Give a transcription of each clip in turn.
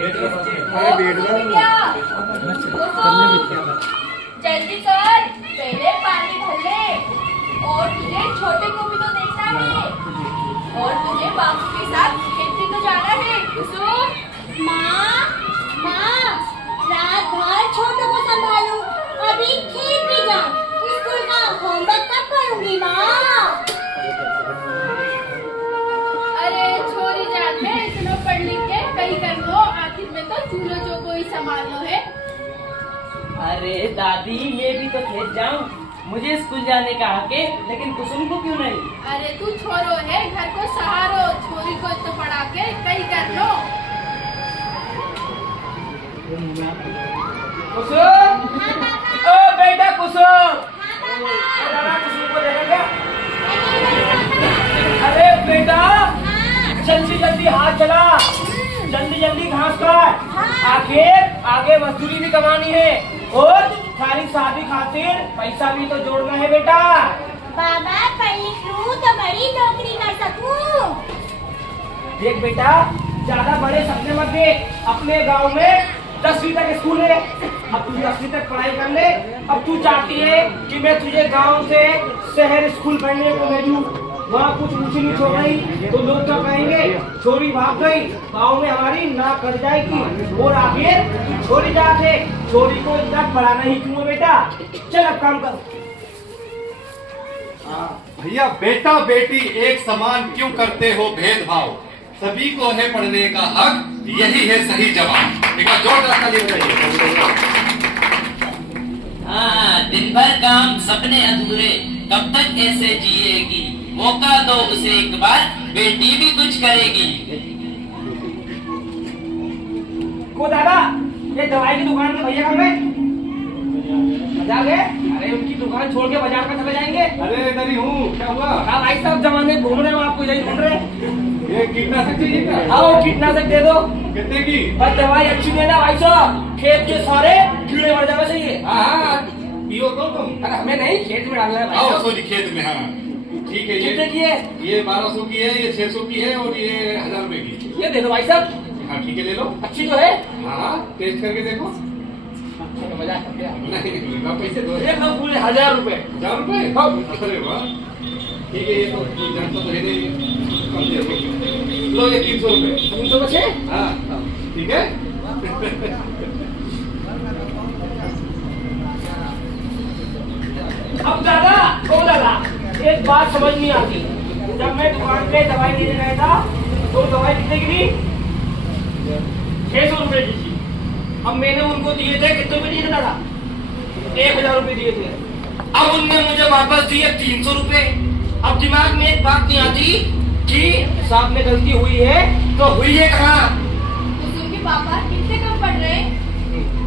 जल्दी कर, पहले पानी भर ले। और तुझे छोटे को भी तो देखना है, और तुझे बाबू के साथ खेत भी तो जाना है। माँ, रात भर छोटों को संभालू, अभी खेत भी जाऊँ, स्कूल का होमवर्क कब करूँगी माँ? अरे छोरी जान में इतना पढ़ लिख के कहीं कर लो, आखिर में तो चूल्हो जो कोई संभालना है। अरे दादी, मैं भी तो खेत जाऊँ, मुझे स्कूल जाने का हक है, लेकिन कुसुम को क्यों नहीं? अरे तू छोरो है, घर को सहारो, छोरी को तो पढ़ा के कहीं कर लो। कुसुम, ओ बेटा कुसुम, कुसुम को देखा? अरे बेटा, जल्दी जल्दी हाथ चला, जल्दी जल्दी घास काट, आगे मजदूरी भी कमानी है, और सारी शादी खातिर पैसा भी तो जोड़ना है बेटा। बाबा, पढ़ लिख लूं तो बड़ी नौकरी कर सकूं। देख बेटा, ज्यादा बड़े सपने मत देख, अपने गांव में 10वीं तक स्कूल है, अब तू 10वीं तक पढ़ाई कर ले। अब तू चाहती है कि मैं तुझे गांव से शहर स्कूल पढ़ने को भेजूं, वहाँ कुछ ऊंची नीच हो गई तो लोग क्या कहेंगे, छोरी भाग गई, गांव में हमारी नाक कट जाएगी, और आखिर छोरी जाते, छोरी को इतना पढ़ाना ही क्यों बेटा? चल अब काम कर। भैया, बेटा बेटी एक समान क्यों करते हो भेदभाव? सभी को है पढ़ने का हक, यही है सही जवाब। देखा, जोरदार ताली बजाइए। हाँ, दिन भर काम, सपने अधूरे, कब तक ऐसे जिएगी? मौका दो उसे एक बार, बेटी भी कुछ करेगी। को दादा, ये दवाई की दुकान में भैया कहाँ गए? बाजार गए? अरे उनकी दुकान छोड़ के बाजार में चले जाएंगे। अरे इधर ही हूँ, क्या हुआ? आप भाई साहब जमाने घूम रहे हो, आपको यही ढूंढ रहे हैं। ये कीटनाशक चाहिए क्या? आओ कीटनाशक दे दो। कितने की? बस दवाई अच्छी देना भाई साहब, खेत के सारे कीड़े मर जाना चाहिए। हाँ, पियो तो तुम। अरे हमें नहीं, खेत में डालना है भाई आओ साहब। सोनी, खेत में। हाँ ठीक है। कितने की है? ये 1200 की है, ये 600 की है, और ये 1000 रुपए की। ये दे दो भाई साहब। हाँ ठीक है, ले लो। अच्छी तो है? हाँ, टेस्ट करके देखो। मजाक करते हैं। नहीं, पैसे दो। एकदम पूरे 1000 रुपए। 1000 रुपए? अरे वाह, ठीक है। ये तो जानता तो है नहीं, कम दे दो। लो ये 300 रुपए। 300 बचे? हाँ ठीक है। अब दादा, ओ दादा, एक बात समझ नहीं आती, जब मैं दुकान पे दवाई लेने गया था तो दवाई कितने की थी? 600 रुपए की थी। अब मैंने उनको दिए थे, कितने रुपए दिए थे दादा? 1000 रुपए दिए थे। अब उनने मुझे वापस दिए 300 रुपए। अब दिमाग में एक बात नहीं आती कि हिसाब में गलती हुई है तो हुई है कहाँ? कुसुम के पापा कितने कम पढ़ रहे हैं?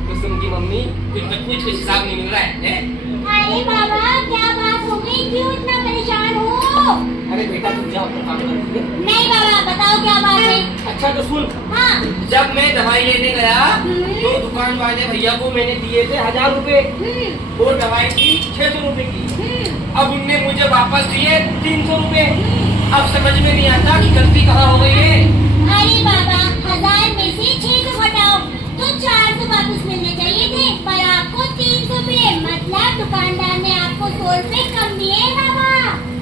कुसुम की मम्मी, कुछ हिसाब नहीं मिल रहा है? अरे बाबा, क्या बात हो गई, क्यों इतना परेशान हो? अरे बेटा, तुम जाओ अपना काम करो। नहीं बाबा, बताओ क्या बात है? अच्छा तो सुन, हाँ। जब मैं दवाई लेने गया तो दुकान वाले भैया को मैंने दिए थे 1000 रुपए, और दवाई थी 600 रुपए की। अब उनने मुझे वापस दिए 300 रुपए। अब समझ में नहीं आता कि गलती कहाँ हो गई है। अरे बाबा, 1000 में से 600 घटाओ तो 400 वापस मिलने चाहिए थे, पर आपको 300 रुपए, मतलब दुकानदार ने आपको 100 रुपए कम दिए बाबा।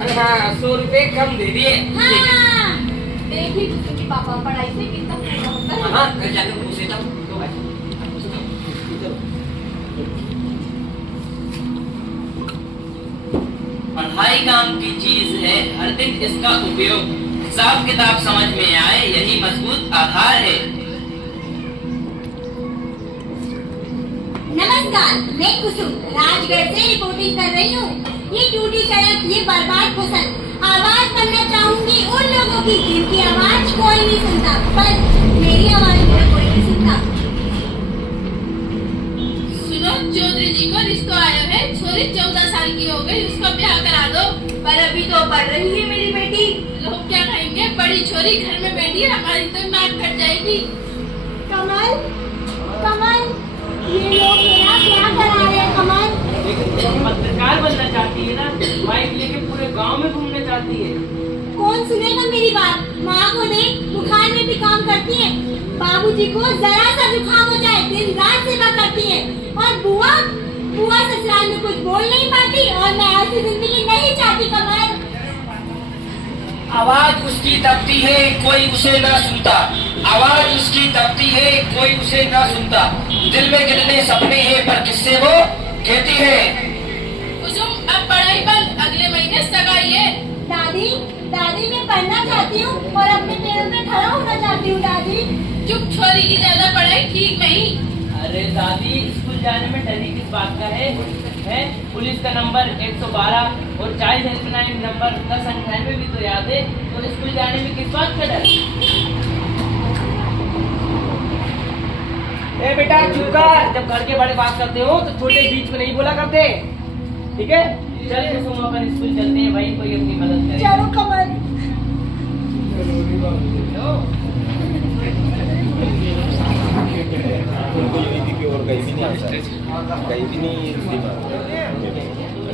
अरे हाँ, 100 रुपए कम दे दिए। हाँ। देखी कुसुम के पापा पढ़ाई से कितना फायदा होता है। हाँ, घर जाकर पूछे तब तो भाई। पढ़ाई काम की चीज है, हर दिन इसका उपयोग हिसाब किताब समझ में आए, यही मजबूत आधार है। नमस्कार, मैं कुसुम राजगढ़ से रिपोर्टिंग कर रही हूँ। ये टूटी सड़क, ये बर्बाद फसल, आवाज बनना चाहूंगी उन लोगों की जिनकी आवाज कोई नहीं सुनता, पर मेरी आवाज को कोई नहीं सुनता। सुनो, चौधरी जी को रिश्ता आया है, छोरी 14 साल की हो गई, उसका ब्याह करा दो। पर अभी तो पढ़ रही है मेरी बेटी, लोग क्या कहेंगे, बड़ी छोरी घर में बैठी है, हमारी तो नाक कट जाएगी। कमल, कमल, ये लोग मेरा क्या करा रहे हैं कमल? लेकिन पत्रकार बनना चाहती है ना, माइक लेके पूरे गांव में घूमना चाहती है। कौन सुनेगा मेरी बात? माँ को देख, बुखार में भी काम करती है। बाबूजी को जरा सा जुकाम हो जाए दिन रात सेवा करती है। और बुआ ससुराल में कुछ बोल नहीं पाती। और मैं ऐसी जिंदगी नहीं चाहती कमल। आवाज उसकी दबती है, कोई उसे ना सुनता। आवाज उसकी दबती है, कोई उसे ना सुनता। दिल में गिरने सपने हैं, पर किससे वो कहती है। कुसुम, अब पढ़ाई बंद, अगले महीने सगाई है। दादी मैं पढ़ना चाहती हूँ और अपने पैरों पे खड़ा होना चाहती हूँ। दादी चुप, छोरी की ज्यादा पढ़ाई ठीक नहीं। अरे दादी, स्कूल जाने में डरी किस बात का है? पुलिस का नंबर 112 और चाइल्ड हेल्पलाइन नंबर 1098 भी तो याद है, तो स्कूल जाने में किस बात का डर? ए बेटा चुप कर, जब घर के बड़े बात करते हो तो छोटे बीच में नहीं बोला करते, ठीक है? चल कुसुम, अपन स्कूल चलते हैं भाई, कोई अपनी मदद करे। चलो कमल।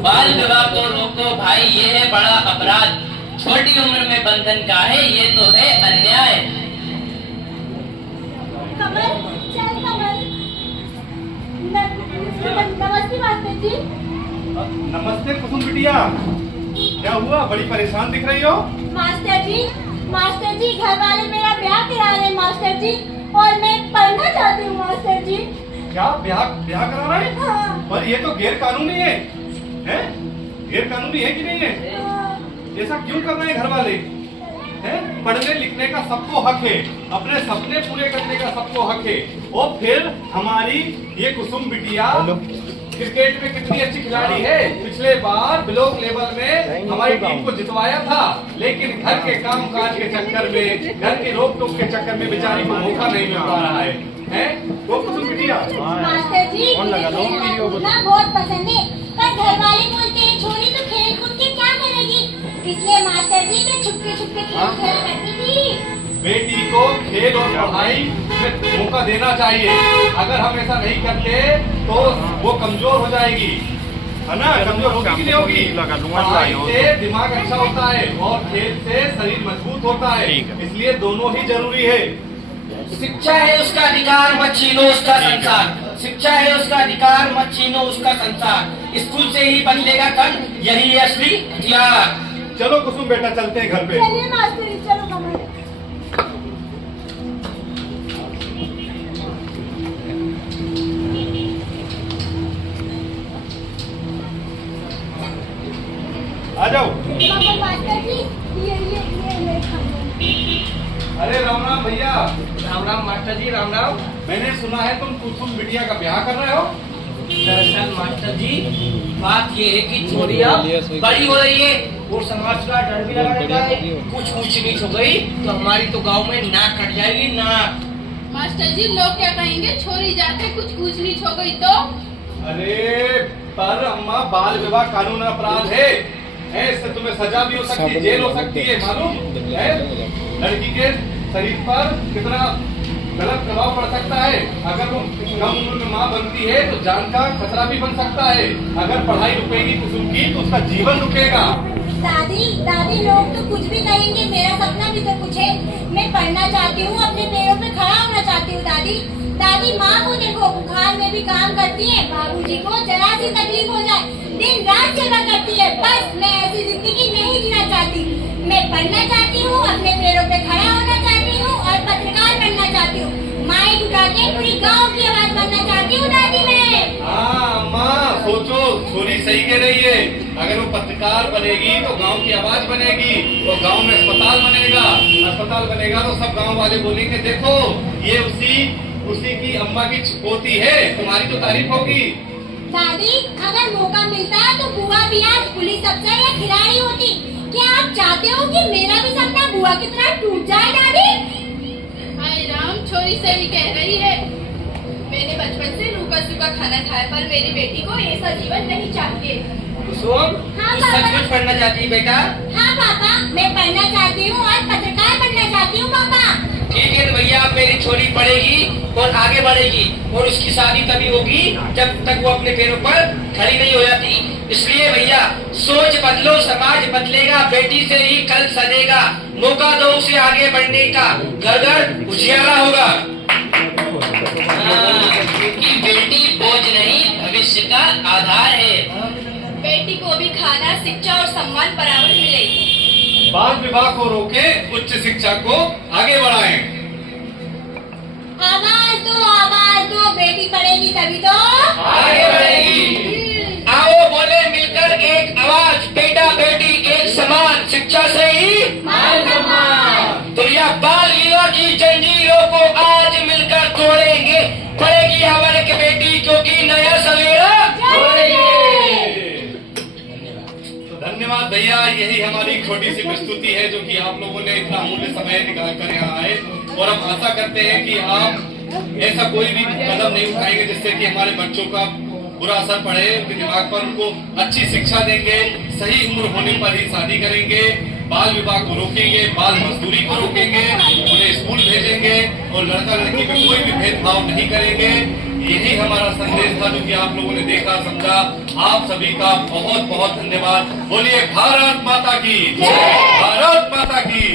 बाल विवाह को रोको भाई, ये है बड़ा अपराध। छोटी उम्र में बंधन का है, ये तो है अन्याय। कमल, चल कमल। नमस्ते मास्टर जी। नमस्ते कुसुम बिटिया, क्या हुआ? बड़ी परेशान दिख रही हो। मास्टर जी घर वाले मेरा ब्याह करा रहे हैं मास्टर जी, और मैं पढ़ना चाहती हूँ मास्टर जी। क्या ब्याह करा रहे हैं? हाँ। पर ये तो गैर कानूनी है? गैर कानूनी है कि नहीं है? ऐसा क्यों कर रहे हैं घर वाले? पढ़ने लिखने का सबको हक है, अपने सपने पूरे करने का सबको हक है। और फिर हमारी ये कुसुम बिटिया क्रिकेट में कितनी अच्छी खिलाड़ी है। पिछले बार ब्लॉक लेवल में हमारी टीम को जितवाया था, लेकिन घर के काम काज के चक्कर में, घर के रोक टोक के चक्कर में बेचारी को मौका नहीं मिल पा रहा है? वो कुसुम बिटिया। मास्टर जी मुझे खेलना कूदना बहुत पसंद है, पर घर वाले बोलते हैं छोरी तो खेल कूद के क्या करेगी। इसलिए मास्टर जी मैं छुपके खेल खेला करती थी। बेटी को खेल और पढ़ाई में मौका देना चाहिए। अगर हम ऐसा नहीं करते तो वो कमजोर हो जाएगी, है ना? कमजोर होगी कि नहीं होगी? पढ़ाई से दिमाग अच्छा होता है और खेल से शरीर मजबूत होता है, इसलिए दोनों ही जरूरी है। शिक्षा है उसका अधिकार, मत छीनो उसका संसार। शिक्षा है उसका अधिकार, मत छीनो उसका संसार। स्कूल से ही बदलेगा कल, यही है असली हथियार। चलो कुसुम बेटा, चलते हैं घर पे। चलिए मास्टर जी, चलो कमल। आ जाओ। मास्टर जी ये अरे राम राम भैया। राम राम मास्टर जी, राम राम। मैंने सुना है तुम कुसुम बिटिया का ब्याह कर रहे हो। दरअसल मास्टर जी बात ये है कि छोरी अब बड़ी हो रही है और समाज का डर भी लगा रहता है। कुछ ऊंच नीच हो गई तो हमारी तो गांव में नाक कट जाएगी, नाक। मास्टर जी लोग क्या कहेंगे, छोरी जाते कुछ ऊंच नीच हो गई तो? अरे पर अम्मा, बाल विवाह कानून अपराध है। इससे तुम्हें सजा भी हो सकती है, जेल हो सकती है, मालूम है? लड़की के शरीर पर कितना गलत प्रभाव पड़ सकता है। अगर वो कम उम्र में माँ बनती है तो जान का खतरा भी बन सकता है। अगर पढ़ाई रुकेगी कुसुम की तो उसका जीवन रुकेगा। दादी लोग तो कुछ भी कहेंगे, मेरा सपना भी तो कुछ है। मैं पढ़ना चाहती हूँ, अपने पैरों पे खड़ा होना चाहती हूँ। दादी माँ को देखो, बुखार में भी काम करती है। बाबूजी को जरा सी तकलीफ हो जाए दिन रात सेवा करती है। बस मैं ऐसी जिंदगी नहीं जीना चाहती। मैं पढ़ना चाहती हूँ, अपने पैरों पे खड़ा होना चाहती हूँ और पत्रकार बनना चाहती हूँ। माइक उठा के पूरी गाँव की आवाज बनना चाहती हूँ दादी मैं। हाँ अम्मा, सोचो, छोरी सही कह रही है। अगर वो पत्रकार बनेगी तो गांव की आवाज बनेगी, तो गांव में अस्पताल बनेगा तो सब गांव वाले बोलेंगे देखो ये उसी की अम्मा की पोती है, तुम्हारी तो तारीफ होगी। दादी अगर मौका मिलता है तो बुआ भी आज पुलिस अफसर या खिलाड़ी होती। क्या आप चाहते हो कि मेरा भी सपना बुआ की तरह टूट जाए दादी? हाय राम, छोरी सही कह रही है। मैंने बचपन से रूखा सूखा खाना खाया, पर मेरी बेटी को ऐसा जीवन नहीं चाहिए। कुसुम, हाँ तू पापा। सचमुच पढ़ना चाहती है बेटा? हाँ पापा, मैं पढ़ना चाहती हूँ और पत्रकार बनना चाहती हूँ पापा। ठीक है तो भैया, अब मेरी छोरी पढ़ेगी और आगे बढ़ेगी और उसकी शादी तभी होगी जब तक वो अपने पैरों पर खड़ी नहीं हो जाती। इसलिए भैया सोच बदलो, समाज बदलेगा, बेटी से ही कल सजेगा, मौका दो उसे आगे बढ़ने का, घर घर उजियारा होगा। क्योंकि बेटी बोझ नहीं, भविष्य का आधार है। बेटी को भी खाना, शिक्षा और सम्मान बराबर मिलेगी। बाल विवाह को रोके, उच्च शिक्षा को आगे बढ़ाएं। आवाज दो, बेटी पढ़ेगी तभी तो आगे बढ़ेगी। आओ बोले मिलकर एक आवाज, बेटा बेटी एक समान, शिक्षा से ही मान सम्मान। तो यह बाल विवाह की जंजीरों को आज मिलकर तोड़ेंगे, पढ़ेगी हमारे की बेटी क्योंकि नया सवेरा धन्यवाद भैया, यही हमारी छोटी सी प्रस्तुति है जो कि आप लोगों ने इतना अमूल्य समय निकाल कर यहाँ आए, और हम आशा करते हैं कि आप ऐसा कोई भी कदम नहीं उठाएंगे जिससे कि हमारे बच्चों का बुरा असर पड़े, उनके दिमाग पर, उनको अच्छी शिक्षा देंगे, सही उम्र होने पर ही शादी करेंगे, बाल विवाह को रोकेंगे, बाल मजदूरी को रोकेंगे, उन्हें स्कूल भेजेंगे और लड़का लड़की में कोई भी भेदभाव नहीं करेंगे। यही हमारा संदेश था जो कि आप लोगों ने देखा, समझा। आप सभी का बहुत बहुत धन्यवाद। बोलिए भारत माता की, भारत माता की।